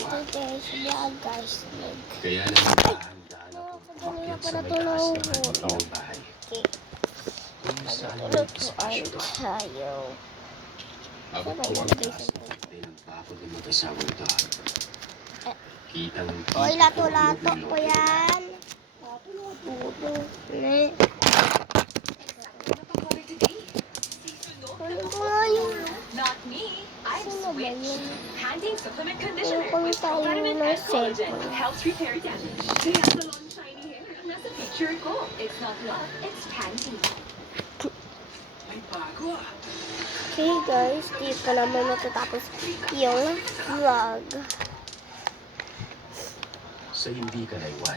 guys, vlog guys. Kaya naman dahan-dahan akong umakyat sa may taas na hardin ng bahay. Okay, Kung saan may lutuan espasyo. tayo. Abot ko ang taas ng hardin ng bako ng mag-asawa ito. Kitang Hoy, lato-lato ko yan. Lato-lato. Ne. Ano ba yun? Not me. I'm Sino ba yun? Handing supplement Ano conditioner kung with tayo vitamin ng and collagen cellphone? helps repair damage. Kaya sa long shiny hair, nasa picture ko. It's not love, it's Pantene. May bago ah. Okay guys, di pa naman matatapos yung vlog. Sa hindi ka naiwan.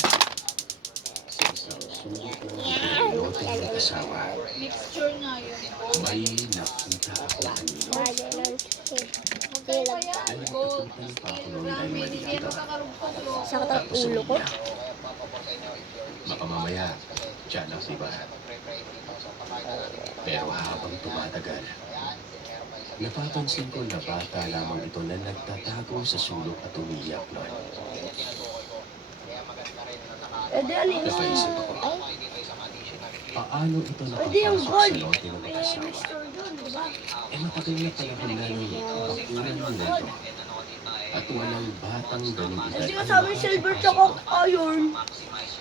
Sa isang sulit ng lote ng mag-asawa. Mixture nga yun. May nakita ako kanino. Bale lang. Magkaya yan. Ay Gold. nakaputang pa ako Steel noon dahil namin. mali Hindi ito. magkakarugtong yun. Sakit ang ulo ko. Baka mamaya, dyan ang iba. Pero habang tumatagal, napapansin ko na bata lamang ito na nagtatago sa sulok at umiyak nun. Napaisip ako, paano ito nakapasok sa lote ng mag-asawa? Matagal na panahon na nung bakunan ng nito. At walang batang ganun edad. Kasi kasama yung silver tsaka iron.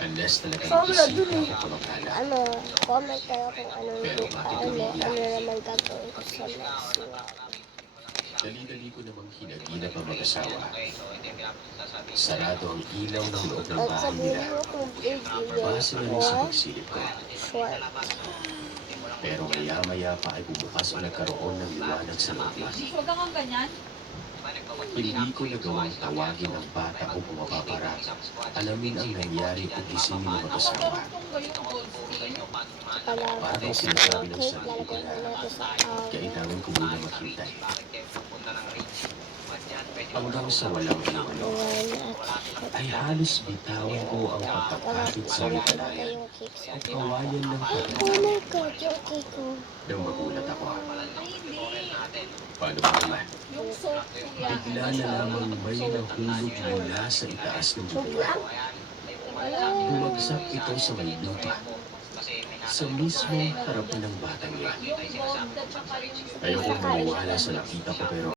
Unless talagang Sobra dun isipin eh. ko ng kala. Ano, comment kayo kung Pero bakit umiiyak? naman gagawin ko sa next vlog. Dali-dali ko namang hinagilap ang mag-asawa. Sarado ang ilaw ng loob ng At bahay sabihin nila. mo kung bibili Base na rin sa ko pagsilip ko. short. Pero maya-maya pa ay bumukas o nagkaroon ng liwanag sa loob. Huwag kang ganyan. Hindi ko nagawang tawagin ang bata o pumapapara. Alamin ang nangyari at isingin ng mag-asawa. Magkakarugtong ba yung gold steel? Parang sinasabi ng Cake, sarili ko lalagay na ko natin sa kailangan ko muna maghintay. Hanggang sa walang ano, ay halos bitawan ko ang pagkakapit sa may palayan yung cake sa at kawayan ng Oh pagkakapit. my God, yung cake ko. Nang magulat ako. Ay, hindi. Paano ba naman? Yung soap yan. Bigla na lamang may nahulog mula sa itaas ng bubong. Bumagsak ito sa may lupa. Sa mismong harapan ng batang yan. Yung gold at saka yung Ayoko maniwala sa nakita ko pero